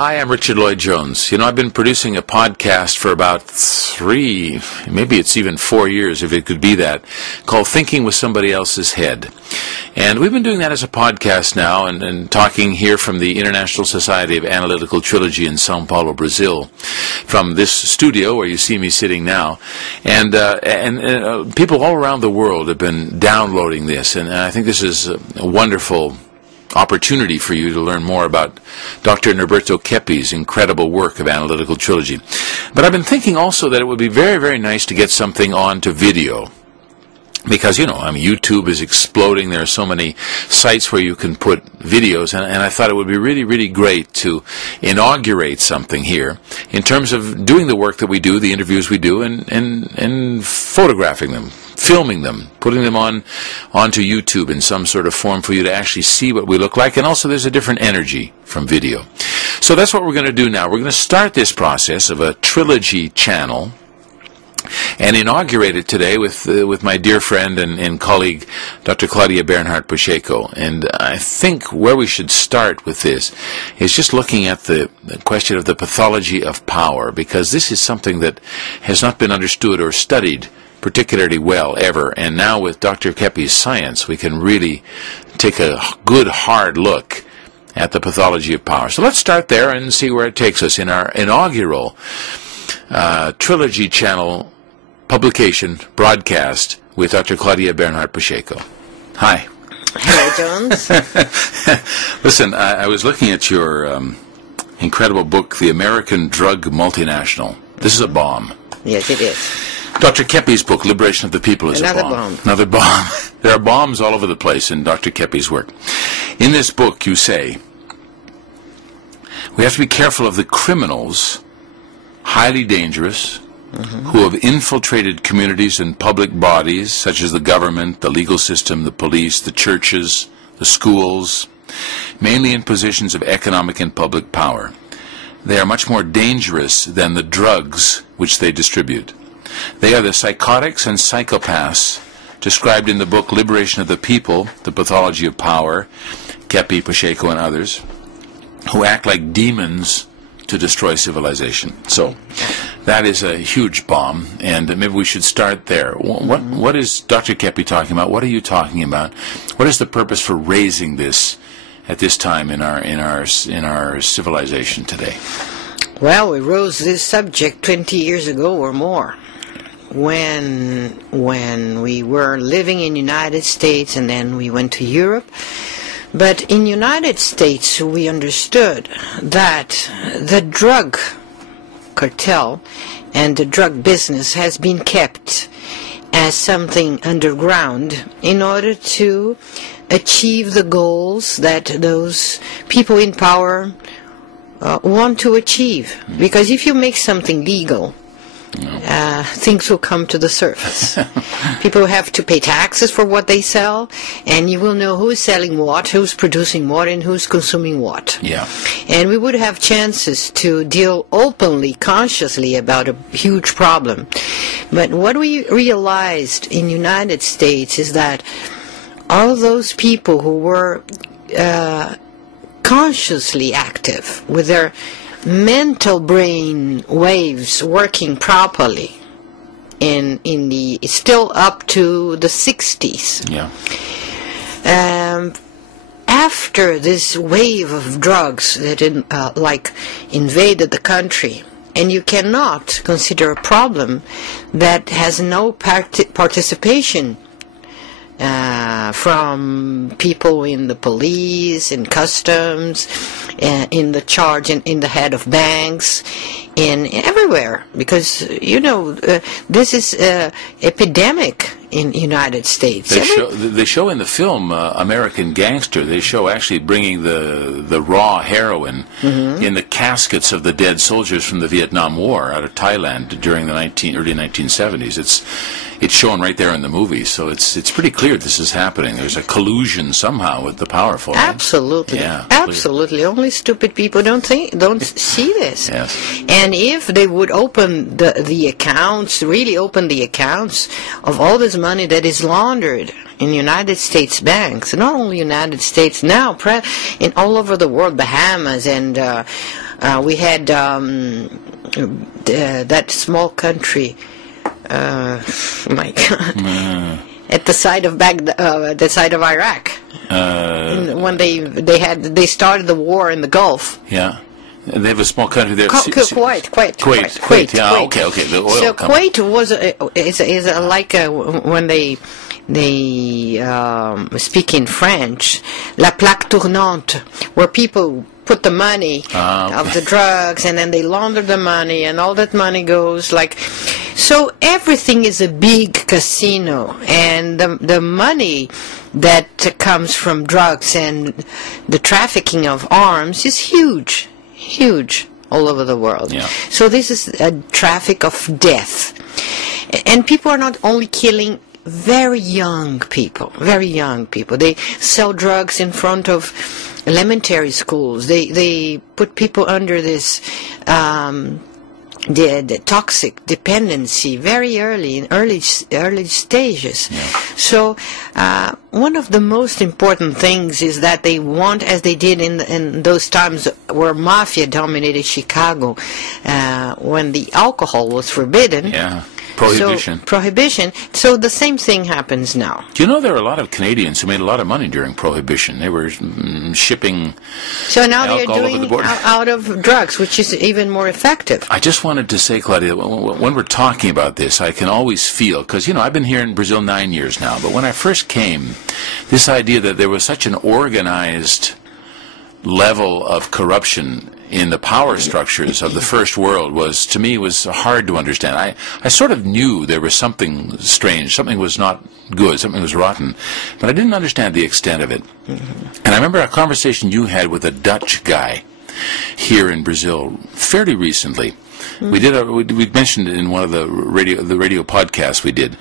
Hi, I'm Richard Lloyd Jones. I've been producing a podcast for about 3, maybe it's even 4 years, if it could be that, called Thinking with Somebody Else's Head. And we've been doing that as a podcast now and talking here from the International Society of Analytical Trilogy in Sao Paulo, Brazil, from this studio where you see me sitting now. And people all around the world have been downloading this, and I think this is a wonderful opportunity for you to learn more about Dr. Norberto Keppe's incredible work of analytical trilogy. But I've been thinking also that it would be very, very nice to get something onto video. Because, YouTube is exploding. There are so many sites where you can put videos, and I thought it would be really, really great to inaugurate something here in terms of doing the work that we do, the interviews we do, and photographing them, filming them, putting them onto YouTube in some sort of form for you to actually see what we look like, and also there's a different energy from video. So that's what we're going to do now. We're going to start this process of a Trilogy Channel and inaugurate it today with my dear friend and colleague, Dr. Claudia Bernhardt-Pacheco. And I think where we should start with this is just looking at the question of the pathology of power, because this is something that has not been understood or studied particularly well ever. And now with Dr. Keppe's science, we can really take a good, hard look at the pathology of power. So let's start there and see where it takes us in our inaugural Trilogy Channel publication broadcast with Dr. Claudia Bernhardt-Pacheco. Hi. Hello, Jones. Listen, I was looking at your incredible book, The American Drug Multinational. This is a bomb. Yes, it is. Dr. Keppe's book, Liberation of the People, is Another a bomb. bomb. Another bomb. There are bombs all over the place in Dr. Keppe's work. In this book, you say, we have to be careful of the criminals, highly dangerous, who have infiltrated communities and public bodies, such as the government, the legal system, the police, the churches, the schools, mainly in positions of economic and public power. They are much more dangerous than the drugs which they distribute. They are the psychotics and psychopaths described in the book Liberation of the People, The Pathology of Power, Keppe, Pacheco, and others, who act like demons to destroy civilization. So that is a huge bomb, and maybe we should start there. What is Dr. Keppe talking about? What are you talking about? What is the purpose for raising this at this time in our civilization today? Well, we rose this subject 20 years ago or more, when we were living in the United States, and then we went to Europe. But in the United States, we understood that the drug cartel and the drug business has been kept as something underground in order to achieve the goals that those people in power want to achieve. Because if you make something legal, things will come to the surface. People have to pay taxes for what they sell, and you will know who's selling what, who's producing what, and who's consuming what. Yeah. And we would have chances to deal openly, consciously about a huge problem. But what we realized in the United States is that all those people who were consciously active with their mental brain waves working properly in the still up to the 60s. Yeah. After this wave of drugs that invaded the country, and you cannot consider a problem that has no participation from people in the police, in customs, in the charge, in the head of banks, in everywhere, because this is epidemic in the United States. They show in the film American Gangster. They show actually bringing the raw heroin in the caskets of the dead soldiers from the Vietnam War out of Thailand during the early 1970s. It's shown right there in the movie, so it's pretty clear this is happening. There's a collusion somehow with the powerful. Absolutely, yeah, absolutely. Clear. Only stupid people don't see this. Yes. And if they would open the accounts, really open the accounts of all this money that is laundered in United States banks, not only United States, now in all over the world, Bahamas, and we had that small country, my God, at the side of Iraq, when they started the war in the Gulf. Yeah. They have a small country there. Kuwait. Yeah, Kuwait. Okay. The oil so company. Kuwait is like when they speak in French, la plaque tournante, where people put the money of the drugs, and then they launder the money, and all that money goes like. So everything is a big casino, and the money that comes from drugs and the trafficking of arms is huge all over the world. Yeah. So this is a traffic of death. And people are not only killing very young people. They sell drugs in front of elementary schools. They put people under this the toxic dependency very early, in early stages. Yeah. So one of the most important things is that they want, as they did in those times where Mafia dominated Chicago, when the alcohol was forbidden. Yeah. Prohibition. Prohibition. So the same thing happens now. Do you know there were a lot of Canadians who made a lot of money during Prohibition? They were shipping So now they're alcohol over the doing border. out of drugs, which is even more effective. I just wanted to say, Claudia, when we're talking about this, I can always feel, because, I've been here in Brazil 9 years now, but when I first came, this idea that there was such an organized level of corruption in the power structures of the first world was hard to understand. I sort of knew there was something strange, something was not good, something was rotten, but I didn't understand the extent of it. Mm-hmm. And I remember a conversation you had with a Dutch guy here in Brazil fairly recently. Mm-hmm. We mentioned it in one of the radio podcasts we did,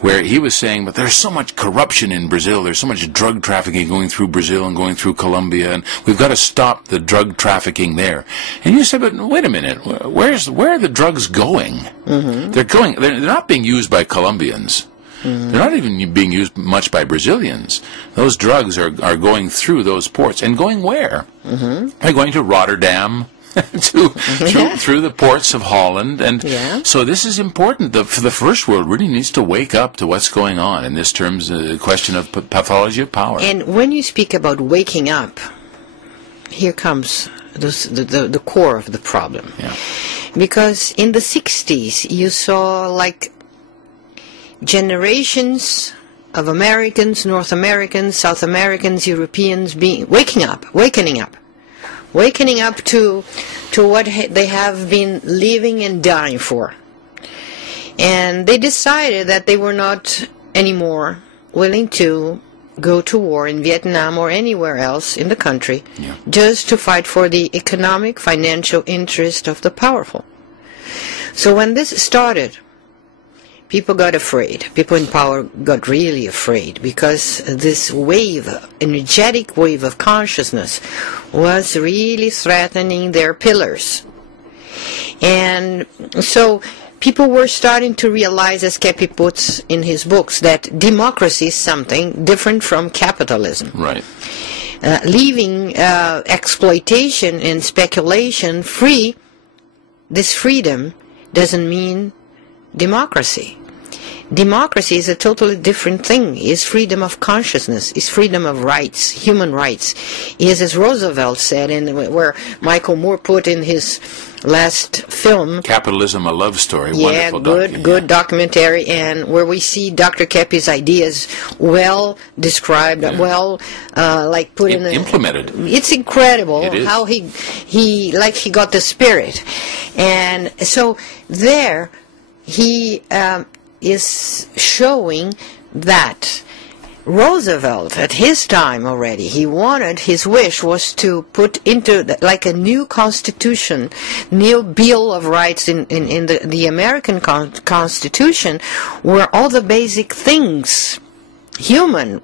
where he was saying, but there's so much corruption in Brazil, there's so much drug trafficking going through Brazil and going through Colombia, and we've got to stop the drug trafficking there. And you said, but wait a minute, where are the drugs going? Mm-hmm. They're not being used by Colombians. Mm-hmm. They're not even being used much by Brazilians. Those drugs are going through those ports. And going where? Mm-hmm. They're going to Rotterdam, through the ports of Holland. And so this is important. The first world really needs to wake up to what's going on in this terms, question of pathology of power. And when you speak about waking up, here comes the core of the problem. Yeah. Because in the 60s, you saw like generations of Americans, North Americans, South Americans, Europeans wakening up to what they have been living and dying for. And they decided that they were not anymore willing to go to war in Vietnam or anywhere else in the country just to fight for the economic, financial interest of the powerful. So when this started, people got afraid. People in power got really afraid because this energetic wave of consciousness was really threatening their pillars. And so people were starting to realize, as Keppe puts in his books, that democracy is something different from capitalism. Right. Leaving exploitation and speculation free, this freedom doesn't mean democracy. Democracy is a totally different thing. It's freedom of consciousness. It's freedom of rights, human rights. Is, as Roosevelt said, and where Michael Moore put in his last film, Capitalism, a Love Story. Wonderful good documentary, and where we see Dr. Keppe's ideas well described, like put in implemented. It's incredible how he got the spirit, and so there he is showing that Roosevelt, at his time already, his wish was to put into like a new constitution, new Bill of Rights in the American Constitution, where all the basic things, human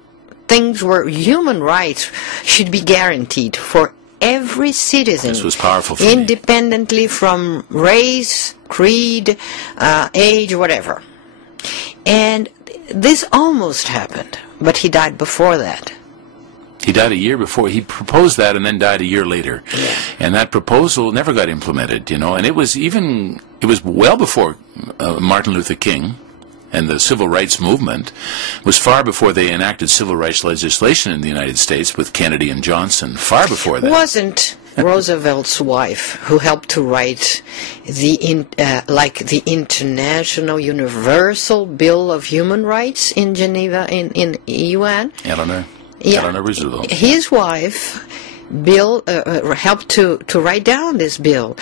rights should be guaranteed for every citizen. This was powerful for independently from race, creed, age, whatever. And this almost happened, But he died before that. He died a year before. He proposed that and then died a year later. Yeah. And that proposal never got implemented, and it was well before Martin Luther King and the civil rights movement. It was far before they enacted civil rights legislation in the United States with Kennedy and Johnson, far before that. Wasn't Roosevelt's wife who helped to write the International Universal Bill of Human Rights in Geneva in UN? Eleanor Roosevelt. His wife, Bill, helped to write down this bill,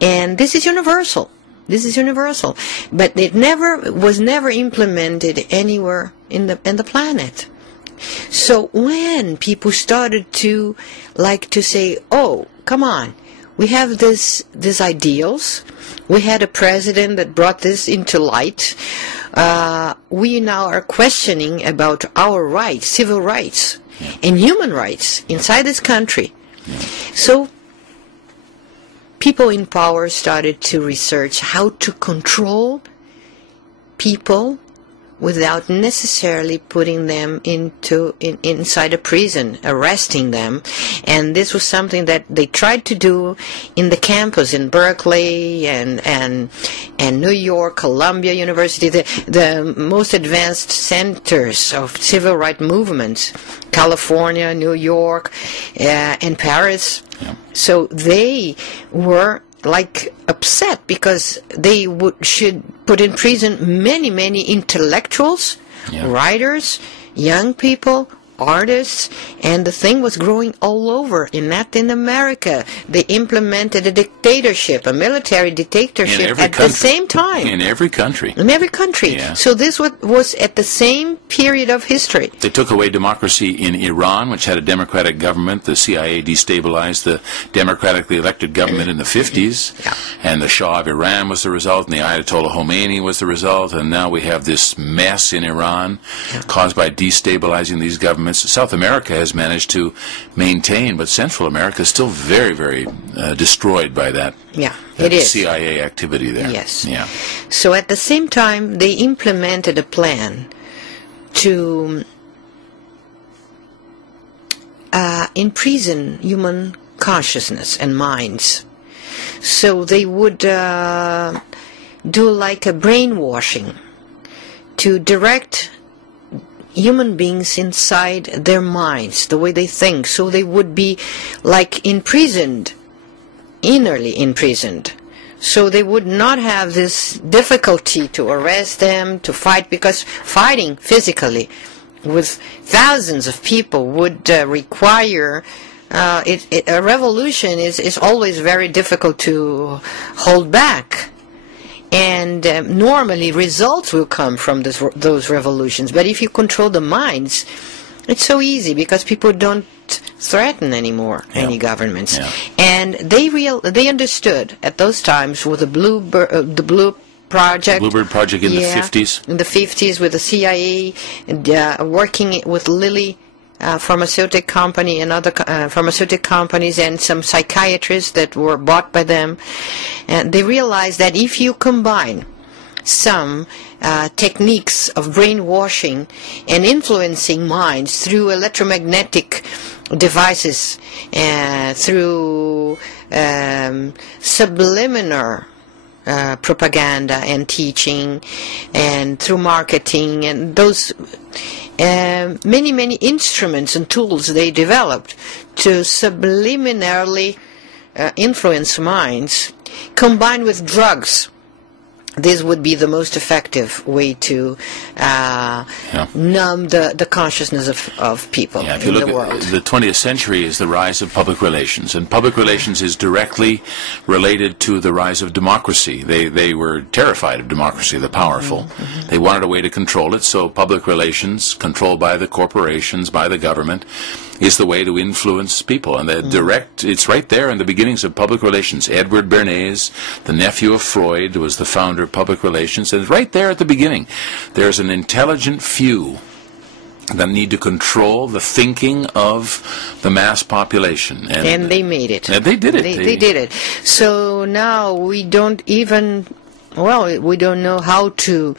and this is universal. This is universal, but it was never implemented anywhere in the planet. So when people started to say, "Oh, come on, we have these ideals. We had a president that brought this into light. We now are questioning about our rights, civil rights." Yeah. And human rights inside this country. Yeah. So people in power started to research how to control people without necessarily putting them inside a prison, arresting them. And this was something that they tried to do in the campus in Berkeley and New York, Columbia University, the most advanced centers of civil rights movements, California, New York, and Paris. Yeah. So they were upset because they should put in prison many intellectuals, yeah, writers, young people, artists, and the thing was growing all over in Latin America. They implemented a dictatorship, a military dictatorship at the same time. In every country. In every country. Yeah. So this was at the same period of history. They took away democracy in Iran, which had a democratic government. The CIA destabilized the democratically elected government in the 50s. Yeah. And the Shah of Iran was the result, and the Ayatollah Khomeini was the result. And now we have this mess in Iran, yeah, caused by destabilizing these governments. South America has managed to maintain, but Central America is still very destroyed by that. Yeah, it is. CIA activity there. Yes. Yeah. So at the same time, they implemented a plan to imprison human consciousness and minds. So they would do like a brainwashing to direct human beings inside their minds, the way they think, so they would be imprisoned, innerly imprisoned. So they would not have this difficulty to arrest them, to fight, because fighting physically with thousands of people would require a revolution is always very difficult to hold back. And normally results will come from those revolutions. But if you control the minds, it's so easy because people don't threaten anymore, yeah, any governments. Yeah. And they understood at those times with the Bluebird Project in the 50s. In the 50s with the CIA, working with Lilly pharmaceutical company and other pharmaceutical companies and some psychiatrists that were bought by them. And they realized that if you combine some techniques of brainwashing and influencing minds through electromagnetic devices, through subliminal propaganda and teaching, and through marketing, and those many instruments and tools they developed to subliminally influence minds, combined with drugs. This would be the most effective way to numb the consciousness of people in the world. At the 20th century is the rise of public relations, and public relations is directly related to the rise of democracy. They were terrified of democracy, the powerful. Mm-hmm. They wanted a way to control it, so public relations, controlled by the corporations, by the government, is the way to influence people. And it's right there in the beginnings of public relations. Edward Bernays, the nephew of Freud, was the founder of public relations, and right there at the beginning, there's an intelligent few that need to control the thinking of the mass population. And they made it. And they did it. They did it. So now we don't even... Well, we don't know how to